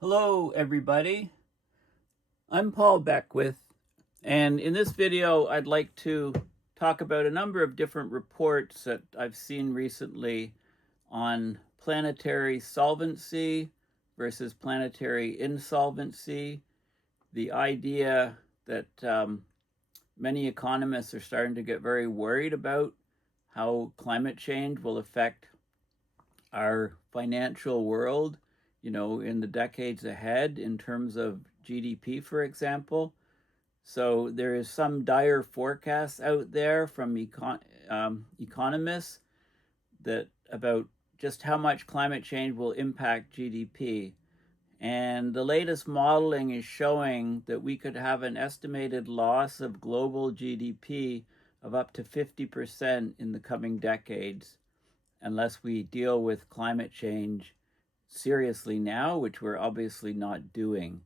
Hello everybody, I'm Paul Beckwith, and in this video I'd like to talk about a number of different reports that I've seen recently on planetary solvency versus planetary insolvency, the idea that many economists are starting to get very worried about how climate change will affect our financial world, in the decades ahead in terms of GDP, for example. So there is some dire forecasts out there from economists that about just how much climate change will impact GDP. And the latest modeling is showing that we could have an estimated loss of global GDP of up to 50% in the coming decades unless we deal with climate change seriously now, which we're obviously not doing.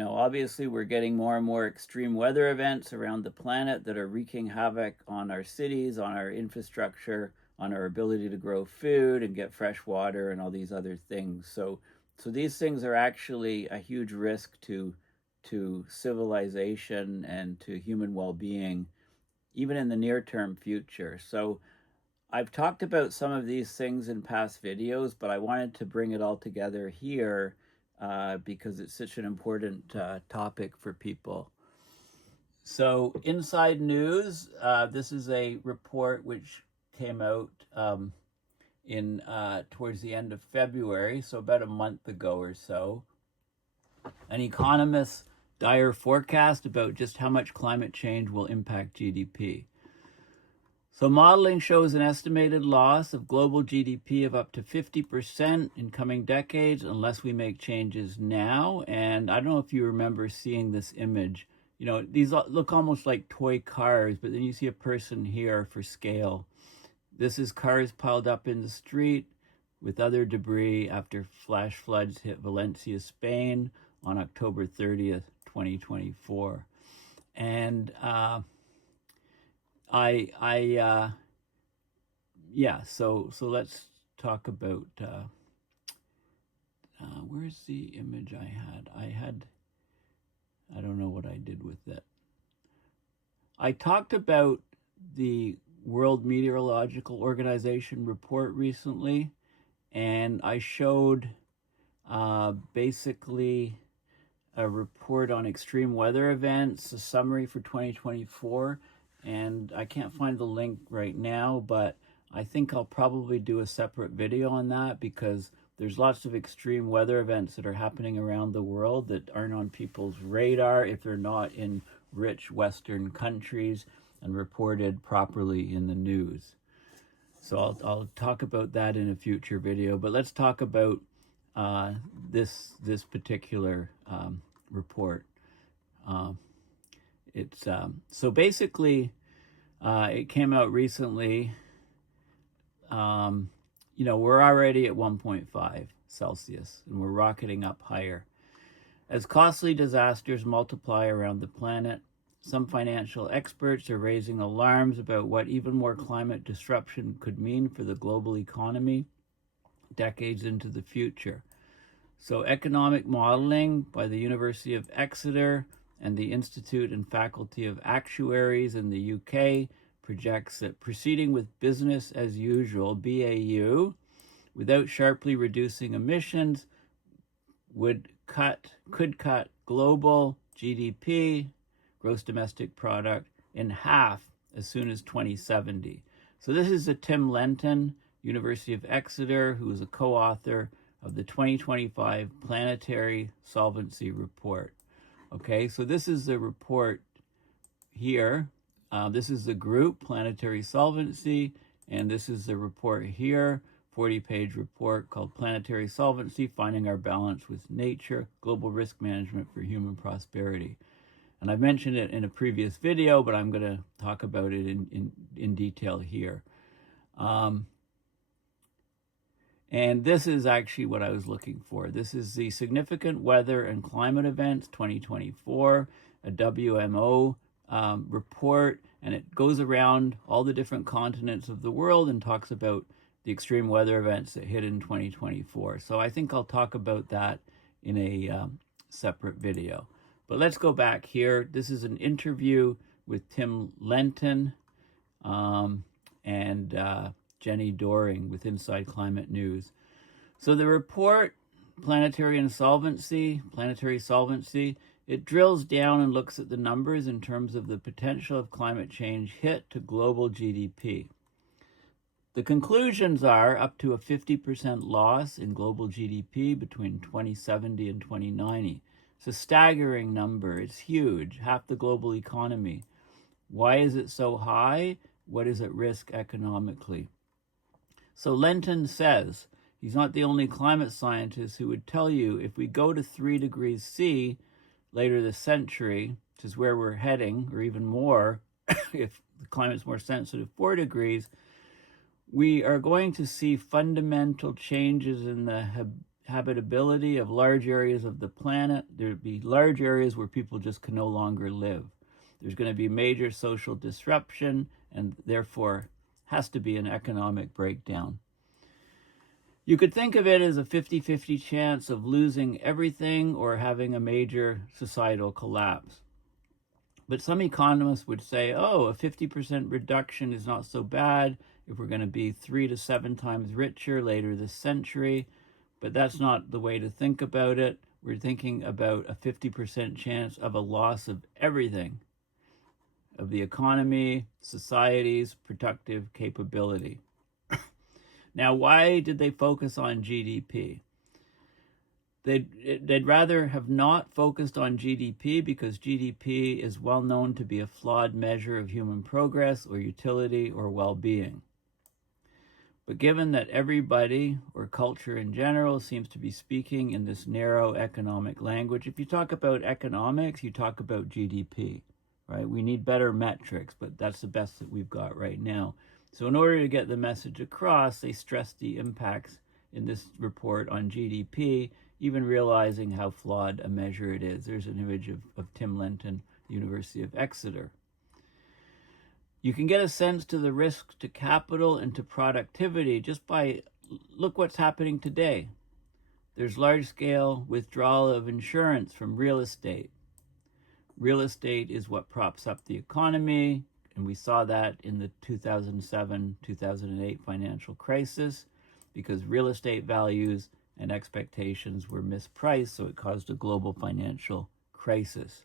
Obviously we're getting more and more extreme weather events around the planet that are wreaking havoc on our cities, on our infrastructure, on our ability to grow food and get fresh water and all these other things. So these things are actually a huge risk to civilization and to human well-being, even in the near-term future. So I've talked about some of these things in past videos, but I wanted to bring it all together here because it's such an important topic for people. So Inside News, this is a report which came out in towards the end of February, so about a month ago or so. An economist's dire forecast about just how much climate change will impact GDP. So modeling shows an estimated loss of global GDP of up to 50% in coming decades unless we make changes now. And I don't know if you remember seeing this image. These look almost like toy cars, but then you see a person here for scale. This is cars piled up in the street with other debris after flash floods hit Valencia, Spain on October 30th, 2024. And so let's talk about where's the image I don't know what I did with it. I talked about the World Meteorological Organization report recently, and I showed basically a report on extreme weather events, a summary for 2024. And I can't find the link right now, but I think I'll probably do a separate video on that because there's lots of extreme weather events that are happening around the world that aren't on people's radar if they're not in rich Western countries and reported properly in the news. So I'll talk about that in a future video, but let's talk about this particular report. It's so basically it came out recently. We're already at 1.5 Celsius and we're rocketing up higher. As costly disasters multiply around the planet, some financial experts are raising alarms about what even more climate disruption could mean for the global economy decades into the future. So economic modeling by the University of Exeter and the Institute and Faculty of Actuaries in the UK projects that proceeding with business as usual, BAU, without sharply reducing emissions could cut global GDP, gross domestic product, in half as soon as 2070. So this is Tim Lenton, University of Exeter, who is a co-author of the 2025 Planetary Solvency report. Okay, so this is the report here. This is the group, Planetary Solvency, and this is the report here, 40-page report called Planetary Solvency, Finding Our Balance with Nature, Global Risk Management for Human Prosperity. And I've mentioned it in a previous video, but I'm going to talk about it in detail here. And this is actually what I was looking for. This is the Significant Weather and Climate Events 2024, a WMO report, and it goes around all the different continents of the world and talks about the extreme weather events that hit in 2024. So I think I'll talk about that in a separate video. But let's go back here. This is an interview with Tim Lenton and Jenni Doering with Inside Climate News. So the report, Planetary Solvency, it drills down and looks at the numbers in terms of the potential of climate change hit to global GDP. The conclusions are up to a 50% loss in global GDP between 2070 and 2090. It's a staggering number. It's huge, half the global economy. Why is it so high? What is at risk economically? So Lenton says, he's not the only climate scientist who would tell you if we go to 3 degrees C later this century, which is where we're heading, or even more, if the climate's more sensitive, 4 degrees, we are going to see fundamental changes in the habitability of large areas of the planet. There'd be large areas where people just can no longer live. There's going to be major social disruption, and therefore has to be an economic breakdown. You could think of it as a 50-50 chance of losing everything or having a major societal collapse. But some economists would say, oh, a 50% reduction is not so bad if we're going to be 3 to 7 times richer later this century. But that's not the way to think about it. We're thinking about a 50% chance of a loss of everything, of the economy, society's productive capability. Now, why did they focus on GDP? They'd rather have not focused on GDP because GDP is well known to be a flawed measure of human progress or utility or well-being. But given that everybody, or culture in general, seems to be speaking in this narrow economic language, if you talk about economics, you talk about GDP, right? We need better metrics, but that's the best that we've got right now. So in order to get the message across, they stress the impacts in this report on GDP, even realizing how flawed a measure it is. There's an image of Tim Lenton, University of Exeter. You can get a sense to the risks to capital and to productivity just by look what's happening today. There's large-scale withdrawal of insurance from real estate. Real estate is what props up the economy, and we saw that in the 2007-2008 financial crisis because real estate values and expectations were mispriced, so it caused a global financial crisis.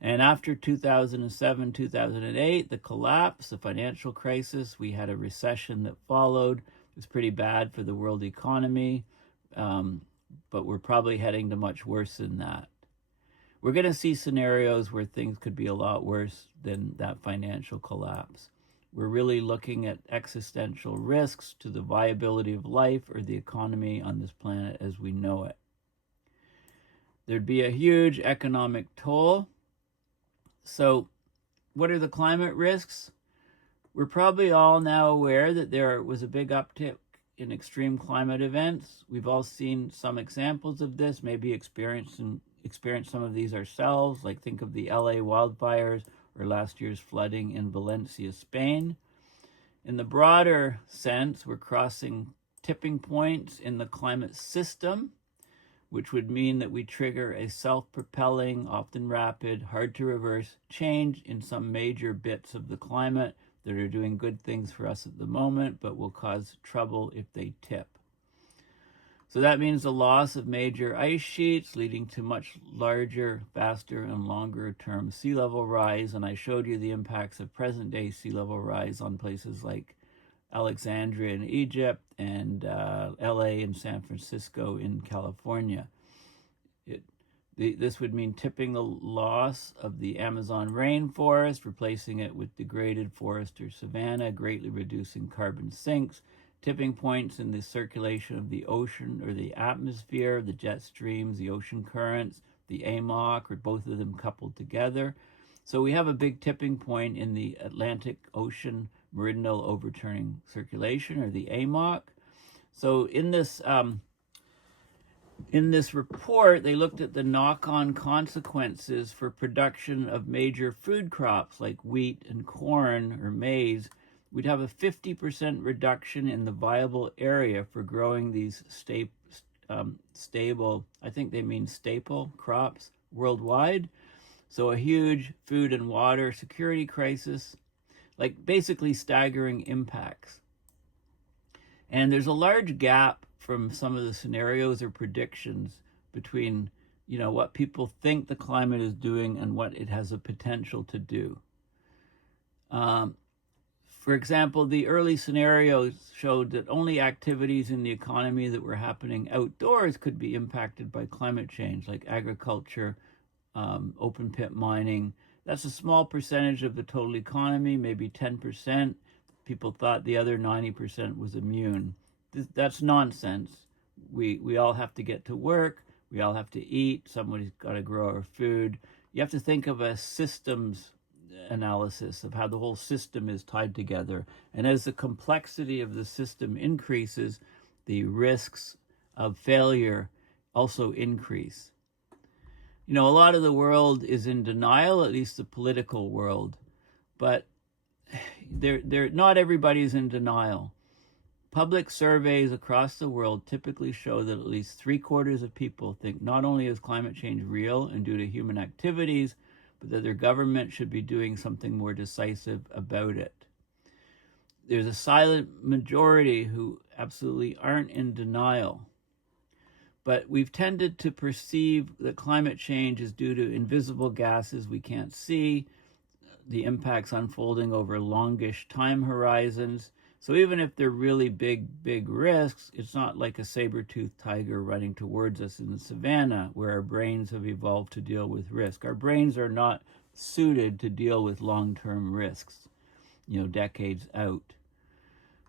And after 2007-2008, the collapse, the financial crisis, we had a recession that followed. It was pretty bad for the world economy, but we're probably heading to much worse than that. We're going to see scenarios where things could be a lot worse than that financial collapse. We're really looking at existential risks to the viability of life or the economy on this planet as we know it. There'd be a huge economic toll. So what are the climate risks? We're probably all now aware that there was a big uptick in extreme climate events. We've all seen some examples of this, maybe experienced some of these ourselves, like think of the LA wildfires or last year's flooding in Valencia, Spain. In the broader sense, we're crossing tipping points in the climate system, which would mean that we trigger a self-propelling, often rapid, hard-to-reverse change in some major bits of the climate that are doing good things for us at the moment, but will cause trouble if they tip. So that means the loss of major ice sheets, leading to much larger, faster, and longer-term sea level rise. And I showed you the impacts of present-day sea level rise on places like Alexandria in Egypt and LA and San Francisco in California. This would mean tipping the loss of the Amazon rainforest, replacing it with degraded forest or savanna, greatly reducing carbon sinks, tipping points in the circulation of the ocean or the atmosphere, the jet streams, the ocean currents, the AMOC, or both of them coupled together. So we have a big tipping point in the Atlantic Ocean meridional overturning circulation, or the AMOC. So in this report, they looked at the knock-on consequences for production of major food crops like wheat and corn or maize we'd have a 50% reduction in the viable area for growing these stable, I think they mean staple crops worldwide. So a huge food and water security crisis, like basically staggering impacts. And there's a large gap from some of the scenarios or predictions between, what people think the climate is doing and what it has a potential to do. For example, the early scenarios showed that only activities in the economy that were happening outdoors could be impacted by climate change, like agriculture, open pit mining. That's a small percentage of the total economy, maybe 10%. People thought the other 90% was immune. That's nonsense. We all have to get to work. We all have to eat. Somebody's got to grow our food. You have to think of a systems analysis of how the whole system is tied together. And as the complexity of the system increases, the risks of failure also increase. A lot of the world is in denial, at least the political world, but not everybody is in denial. Public surveys across the world typically show that at least 3/4 of people think not only is climate change real and due to human activities, but that their government should be doing something more decisive about it. There's a silent majority who absolutely aren't in denial. But we've tended to perceive that climate change is due to invisible gases we can't see, the impacts unfolding over longish time horizons. So even if they're really big risks, it's not like a saber-toothed tiger running towards us in the savannah where our brains have evolved to deal with risk. Our brains are not suited to deal with long-term risks, decades out.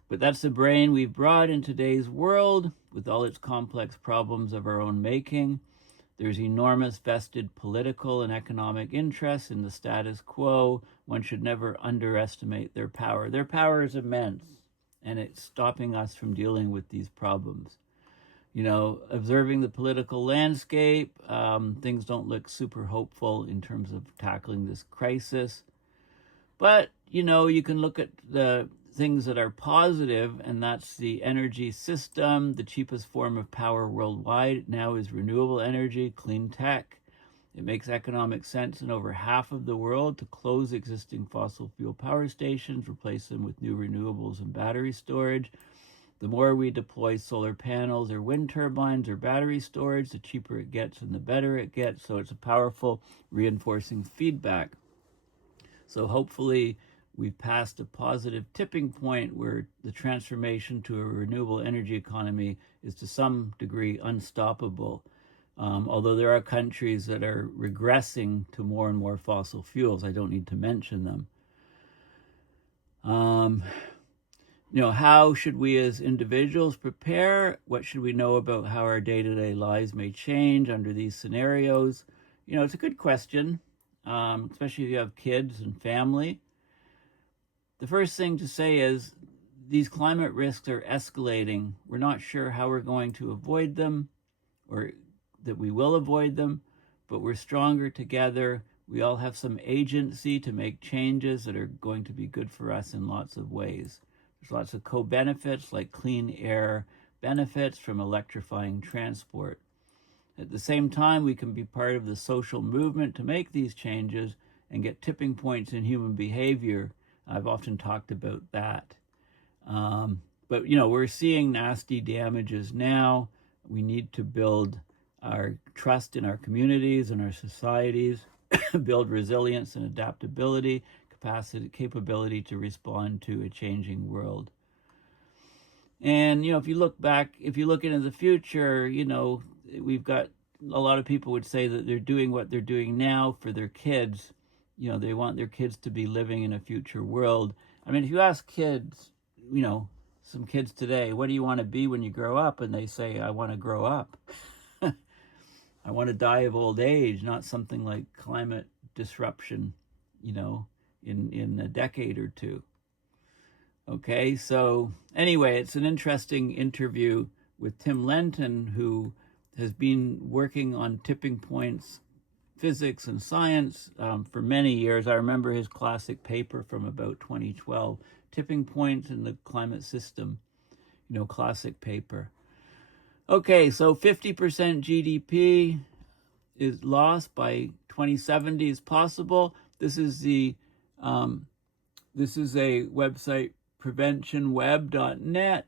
But that's the brain we've brought in today's world with all its complex problems of our own making. There's enormous vested political and economic interests in the status quo. One should never underestimate their power. Their power is immense, and it's stopping us from dealing with these problems. Observing the political landscape, things don't look super hopeful in terms of tackling this crisis. But, you can look at the things that are positive, and that's the energy system. The cheapest form of power worldwide now is renewable energy, clean tech. It makes economic sense in over half of the world to close existing fossil fuel power stations, replace them with new renewables and battery storage. The more we deploy solar panels or wind turbines or battery storage, the cheaper it gets and the better it gets. So it's a powerful reinforcing feedback. So hopefully we've passed a positive tipping point where the transformation to a renewable energy economy is to some degree unstoppable. Although there are countries that are regressing to more and more fossil fuels. I don't need to mention them. How should we as individuals prepare? What should we know about how our day-to-day lives may change under these scenarios? It's a good question, especially if you have kids and family. The first thing to say is these climate risks are escalating. We're not sure how we're going to avoid them or that we will avoid them, but we're stronger together. We all have some agency to make changes that are going to be good for us in lots of ways. There's lots of co-benefits like clean air benefits from electrifying transport. At the same time, we can be part of the social movement to make these changes and get tipping points in human behavior. I've often talked about that. But we're seeing nasty damages now. We need to build our trust in our communities and our societies, build resilience and adaptability, capability to respond to a changing world. And, if you look into the future, we've got a lot of people would say that they're doing what they're doing now for their kids. They want their kids to be living in a future world. I mean, if you ask kids, some kids today, what do you want to be when you grow up? And they say, I want to grow up. I want to die of old age, not something like climate disruption, in a decade or two. Okay, so anyway, it's an interesting interview with Tim Lenton, who has been working on tipping points, physics and science for many years. I remember his classic paper from about 2012, tipping points in the climate system, classic paper. Okay, so 50% GDP is lost by 2070 is possible. This is a website, PreventionWeb.net,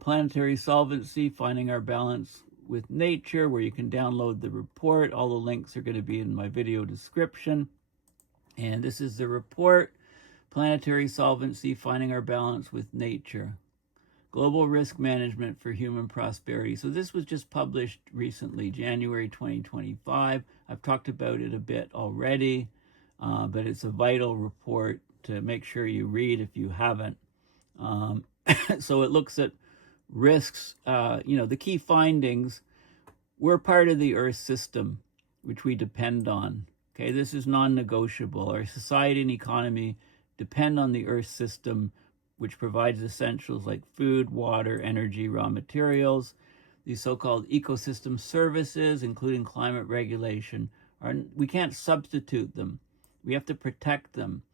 Planetary Solvency, Finding Our Balance with Nature, where you can download the report. All the links are going to be in my video description. And this is the report, Planetary Solvency, Finding Our Balance with Nature, Global Risk Management for Human Prosperity. So this was just published recently, January 2025. I've talked about it a bit already, but it's a vital report to make sure you read if you haven't. So it looks at risks, the key findings. We're part of the Earth system, which we depend on. Okay, this is non-negotiable. Our society and economy depend on the Earth system, which provides essentials like food, water, energy, raw materials. These so-called ecosystem services, including climate regulation, we can't substitute them. We have to protect them.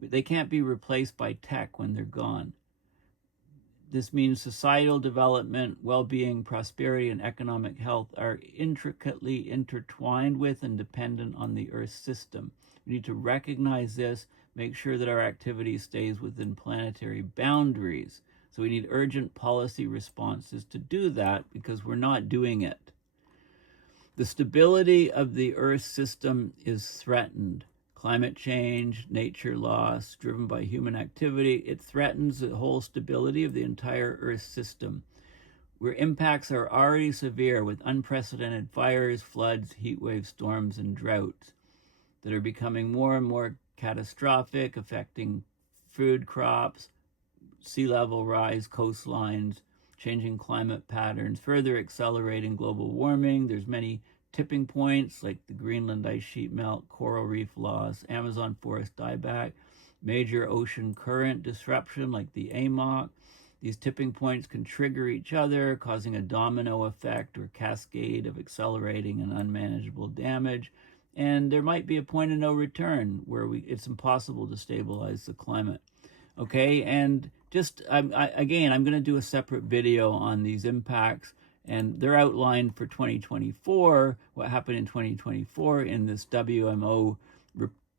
They can't be replaced by tech when they're gone. This means societal development, well-being, prosperity, and economic health are intricately intertwined with and dependent on the Earth system. We need to recognize this, make sure that our activity stays within planetary boundaries. So we need urgent policy responses to do that, because we're not doing it. The stability of the Earth system is threatened. Climate change, nature loss, driven by human activity, it threatens the whole stability of the entire Earth system, where impacts are already severe with unprecedented fires, floods, heat wave storms, and droughts that are becoming more and more catastrophic, affecting food crops, sea level rise, coastlines, changing climate patterns, further accelerating global warming. There's many tipping points like the Greenland ice sheet melt, coral reef loss, Amazon forest dieback, major ocean current disruption like the AMOC. These tipping points can trigger each other, causing a domino effect or cascade of accelerating and unmanageable damage. And there might be a point of no return where it's impossible to stabilize the climate. Okay, and just, I'm going to do a separate video on these impacts, and they're outlined for 2024, what happened in 2024 in this WMO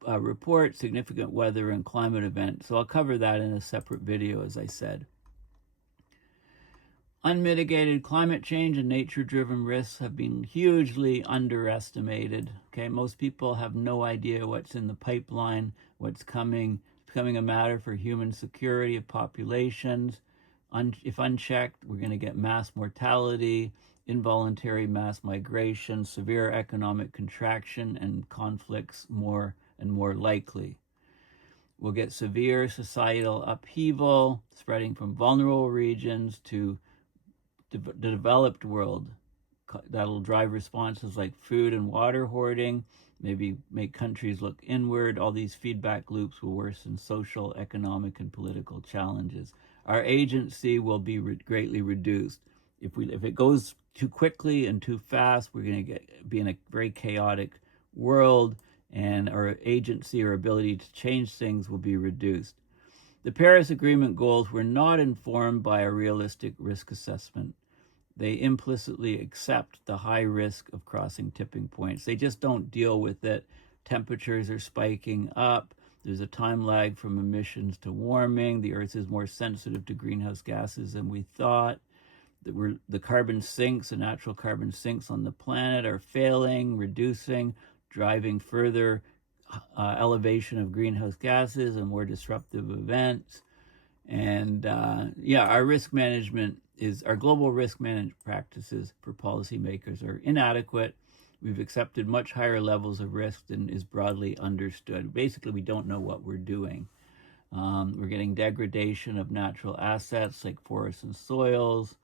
report, Significant Weather and Climate Event. So I'll cover that in a separate video, as I said. Unmitigated climate change and nature-driven risks have been hugely underestimated. Okay, most people have no idea what's in the pipeline, what's coming. It's becoming a matter for human security of populations. If unchecked, we're going to get mass mortality, involuntary mass migration, severe economic contraction, and conflicts more and more likely. We'll get severe societal upheaval, spreading from vulnerable regions to the developed world. That'll drive responses like food and water hoarding, maybe make countries look inward. All these feedback loops will worsen social, economic, and political challenges. Our agency will be greatly reduced. If it goes too quickly and too fast, we're going to be in a very chaotic world, and our agency or ability to change things will be reduced. The Paris Agreement goals were not informed by a realistic risk assessment. They implicitly accept the high risk of crossing tipping points. They just don't deal with it. Temperatures are spiking up. There's a time lag from emissions to warming. The Earth is more sensitive to greenhouse gases than we thought. The carbon sinks, the natural carbon sinks on the planet are failing, reducing, driving further elevation of greenhouse gases and more disruptive events. And our risk management our global risk management practices for policymakers are inadequate. We've accepted much higher levels of risk than is broadly understood. Basically, we don't know what we're doing. We're getting degradation of natural assets like forests and soils.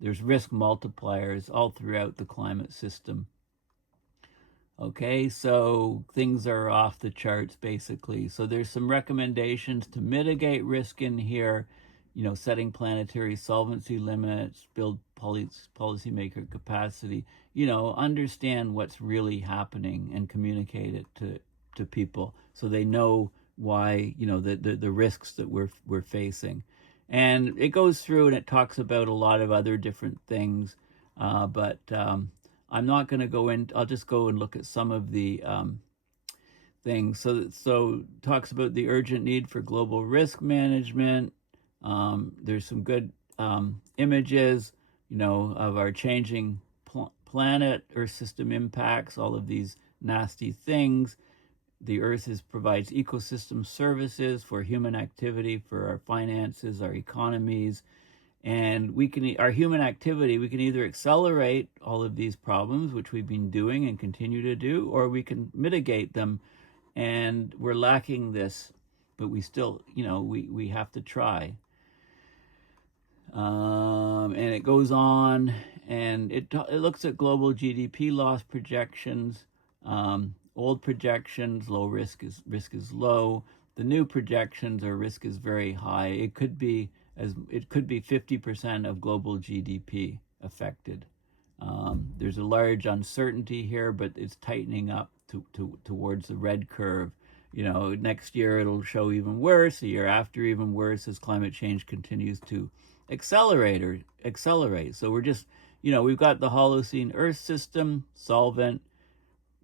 There's risk multipliers all throughout the climate system. Okay, so things are off the charts, basically. So there's some recommendations to mitigate risk in here, setting planetary solvency limits, build policymaker capacity, understand what's really happening and communicate it to people so they know why, the risks that we're facing. And it goes through and it talks about a lot of other different things, but I'm not going to go in. I'll just go and look at some of the things. So it talks about the urgent need for global risk management. There's some good images, of our changing planet, Earth system impacts, all of these nasty things. The Earth provides ecosystem services for human activity, for our finances, our economies, and our human activity, we can either accelerate all of these problems, which we've been doing and continue to do, or we can mitigate them. And we're lacking this, but we still, we have to try. And it goes on, and it looks at global GDP loss projections. Old projections, low risk is low. The new projections are risk is very high. It could be 50% of global GDP affected. There's a large uncertainty here, but it's tightening up towards the red curve. Next year it'll show even worse. The year after even worse as climate change continues to accelerate. So we're just, we've got the Holocene Earth system, solvent.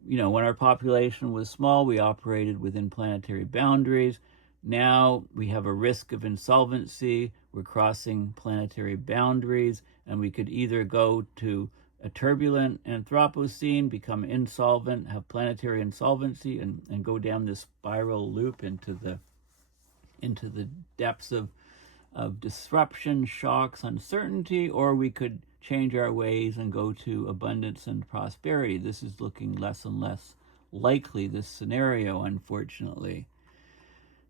When our population was small, we operated within planetary boundaries. Now we have a risk of insolvency. We're crossing planetary boundaries, and we could either go to a turbulent Anthropocene, become insolvent, have planetary insolvency, and go down this spiral loop into the depths of disruption, shocks, uncertainty, or we could change our ways and go to abundance and prosperity. This is looking less and less likely, this scenario, unfortunately.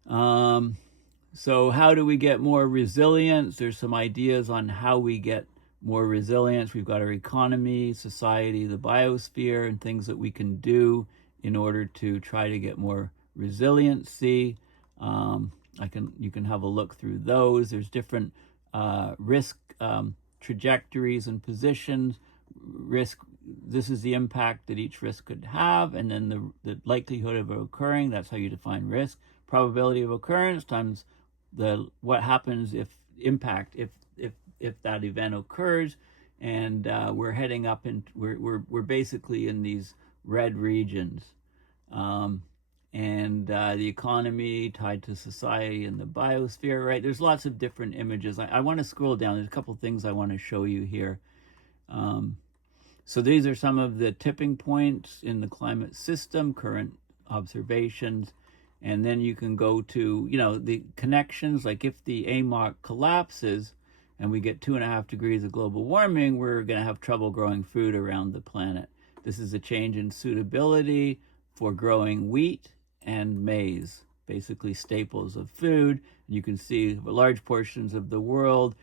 So how do we get more resilience? There's some ideas on how we get more resilience. We've got our economy, society, the biosphere, and things that we can do in order to try to get more resiliency. You can have a look through those. There's different risk trajectories and positions. Risk, this is the impact that each risk could have, and then the likelihood of it occurring. That's how you define risk. Probability of occurrence times what happens if that event occurs. And we're heading up, and we're basically in these red regions. And the economy tied to society and the biosphere, right? There's lots of different images. I want to scroll down. There's a couple things I want to show you here. So these are some of the tipping points in the climate system, current observations. And then you can go to, the connections, like if the AMOC collapses and we get 2.5 degrees of global warming, we're going to have trouble growing food around the planet. This is a change in suitability for growing wheat and maize, basically staples of food. You can see large portions of the world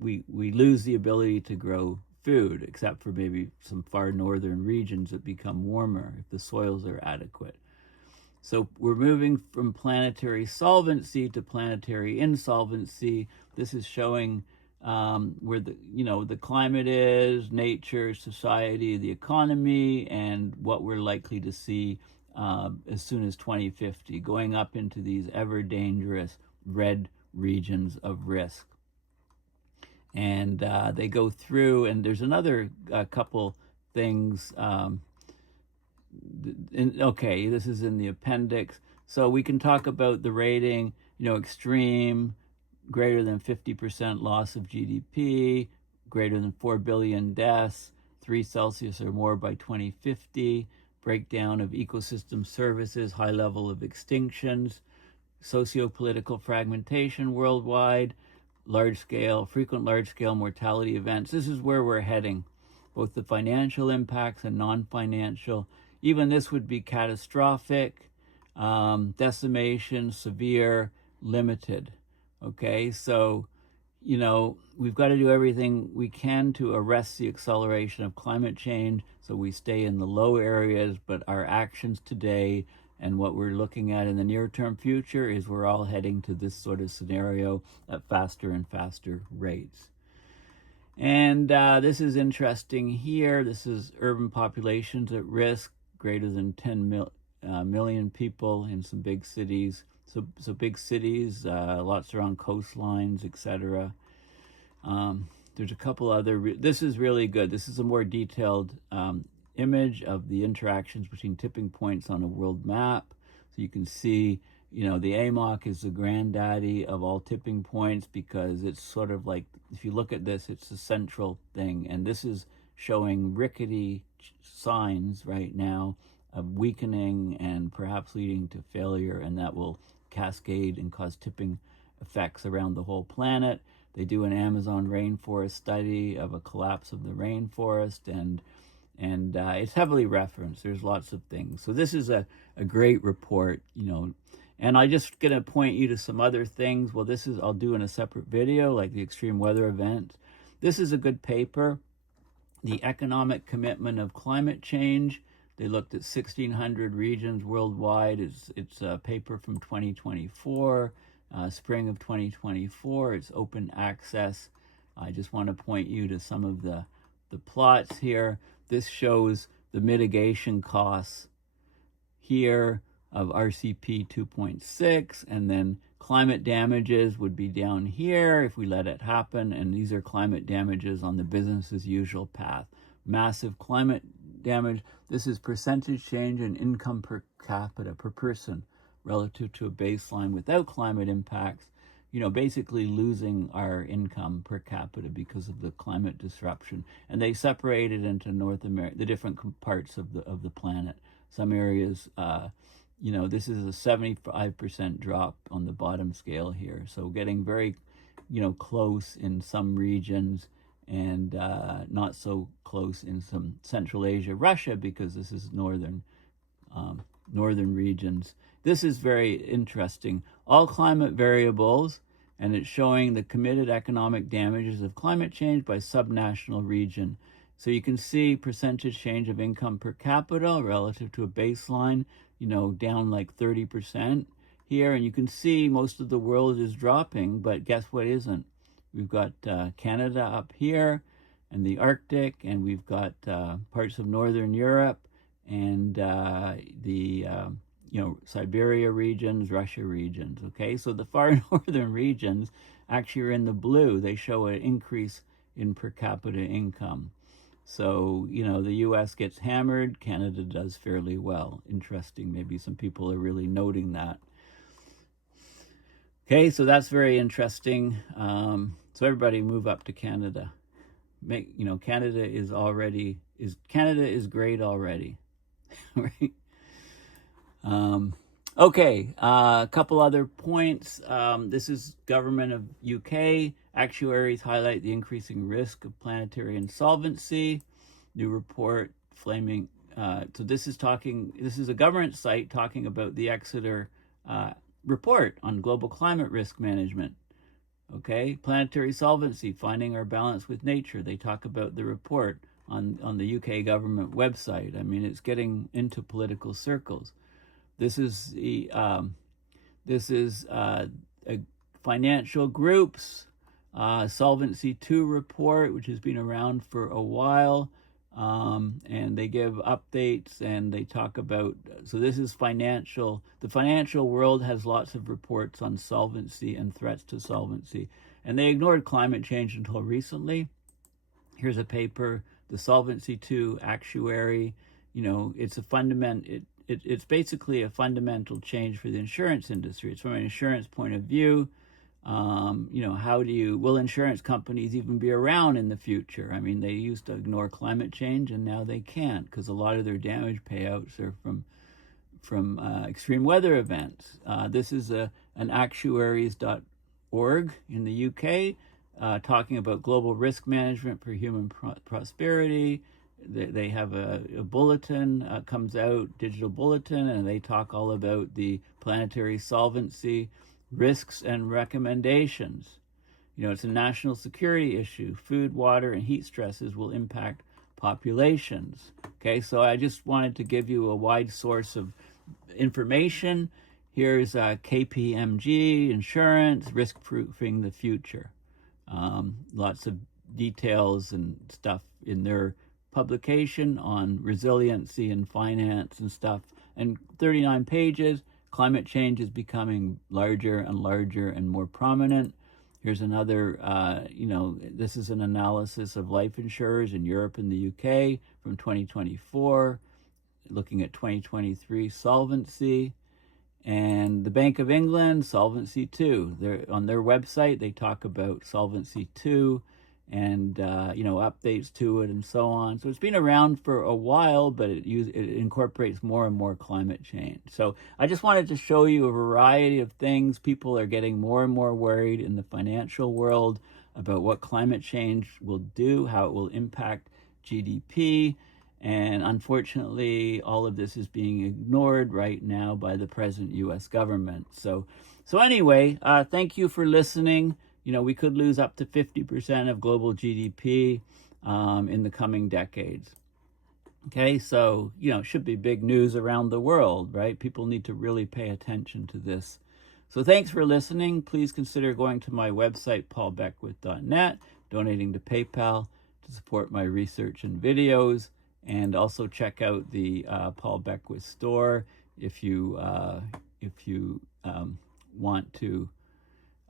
we lose the ability to grow food, except for maybe some far northern regions that become warmer if the soils are adequate. So we're moving from planetary solvency to planetary insolvency. This is showing where the climate is, nature, society, the economy, and what we're likely to see as soon as 2050, going up into these ever dangerous red regions of risk. And they go through, and there's another couple things. Okay, this is in the appendix. So we can talk about the rating, extreme, greater than 50% loss of GDP, greater than 4 billion deaths, 3 Celsius or more by 2050, breakdown of ecosystem services, high level of extinctions, socio-political fragmentation worldwide, frequent large-scale mortality events. This is where we're heading, both the financial impacts and non-financial. Even this would be catastrophic, decimation, severe, limited. Okay, so, we've got to do everything we can to arrest the acceleration of climate change so we stay in the low areas, but our actions today and what we're looking at in the near-term future is we're all heading to this sort of scenario at faster and faster rates. And this is interesting here. This is urban populations at risk, greater than 10 million people in some big cities. So big cities, lots around coastlines, etc. There's a couple other. This is really good. This is a more detailed image of the interactions between tipping points on a world map. So you can see, the AMOC is the granddaddy of all tipping points because it's sort of like, if you look at this, it's the central thing. And this is showing rickety signs right now of weakening and perhaps leading to failure, and that will cascade and cause tipping effects around the whole planet. They do an Amazon rainforest study of a collapse of the rainforest, and it's heavily referenced. There's lots of things. So this is a great report, and I'm just going to point you to some other things. Well, I'll do in a separate video, like the extreme weather events. This is a good paper, The Economic Commitment of Climate Change. They looked at 1,600 regions worldwide. It's a paper from 2024, spring of 2024. It's open access. I just want to point you to some of the plots here. This shows the mitigation costs here of RCP 2.6, and then climate damages would be down here if we let it happen, and these are climate damages on the business as usual path. Massive climate damage. This is percentage change in income per capita per person relative to a baseline without climate impacts, basically losing our income per capita because of the climate disruption. And they separate it into North America, the different parts of the planet. Some areas, this is a 75% drop on the bottom scale here. So getting very, close in some regions, and not so close in some Central Asia, Russia, because this is northern regions. This is very interesting. All climate variables, and it's showing the committed economic damages of climate change by subnational region. So you can see percentage change of income per capita relative to a baseline, down like 30% here. And you can see most of the world is dropping, but guess what isn't? We've got Canada up here and the Arctic, and we've got parts of Northern Europe and the Siberia regions, Russia regions, okay? So the far northern regions actually are in the blue. They show an increase in per capita income. So, the U.S. gets hammered, Canada does fairly well. Interesting, maybe some people are really noting that. Okay, so that's very interesting. So everybody move up to Canada. Canada is great already, right? Okay, a couple other points. This is government of UK. Actuaries highlight the increasing risk of planetary insolvency. New report flaming. So this is a government site talking about the Exeter report on global climate risk management. Okay, Planetary Solvency, finding our balance with nature. They talk about the report on the UK government website. I mean, it's getting into political circles. This is a financial groups Solvency II report, which has been around for a while, and they give updates and they talk about. So this is financial. The financial world has lots of reports on solvency and threats to solvency, and they ignored climate change until recently. Here's a paper, the Solvency II Actuary. It's a It's basically a fundamental change for the insurance industry. It's from an insurance point of view. Will insurance companies even be around in the future? I mean, they used to ignore climate change, and now they can't because a lot of their damage payouts are from extreme weather events. This is an actuaries.org in the UK talking about global risk management for human prosperity. They have a bulletin comes out, digital bulletin, and they talk all about the planetary solvency, risks and recommendations. It's a national security issue. Food, water, and heat stresses will impact populations. Okay, so I just wanted to give you a wide source of information. Here's KPMG, insurance, risk-proofing the future. Lots of details and stuff in their publication on resiliency and finance and stuff and 39 pages. Climate change is becoming larger and larger and more prominent. Here's another, this is an analysis of life insurers in Europe and the UK from 2024, looking at 2023 solvency. And the Bank of England, Solvency II. On their website, they talk about Solvency II and, updates to it and so on. So it's been around for a while, but it incorporates more and more climate change. So I just wanted to show you a variety of things. People are getting more and more worried in the financial world about what climate change will do, how it will impact GDP. And unfortunately, all of this is being ignored right now by the present U.S. government. So anyway, thank you for listening. We could lose up to 50% of global GDP in the coming decades. Okay, so, it should be big news around the world, right? People need to really pay attention to this. So thanks for listening. Please consider going to my website, paulbeckwith.net, donating to PayPal to support my research and videos. And also check out the Paul Beckwith store if you want to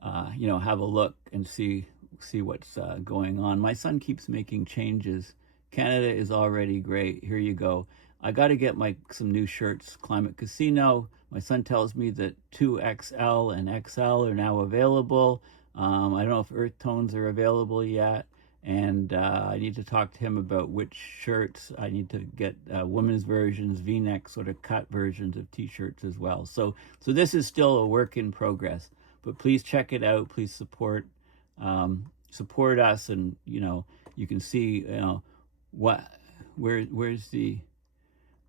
have a look and see what's going on. My son keeps making changes. Canada is already great. Here you go. I got to get some new shirts. Climate Casino. My son tells me that 2XL and XL are now available. I don't know if Earth Tones are available yet. And I need to talk to him about which shirts. I need to get women's versions, V-neck sort of cut versions of t-shirts as well. So this is still a work in progress, but please check it out. Please support us, and you can see where's the.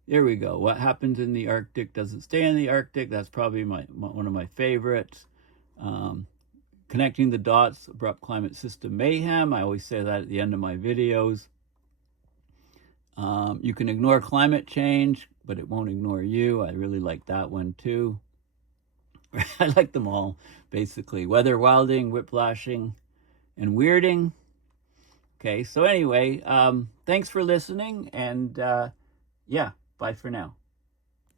There we go. What happens in the Arctic doesn't stay in the Arctic. That's probably one of my favorites. Connecting the dots, abrupt climate system mayhem. I always say that at the end of my videos. You can ignore climate change, but it won't ignore you. I really like that one too. I like them all, basically. Weather wilding, whiplashing, and weirding. Okay, so anyway, thanks for listening, and bye for now.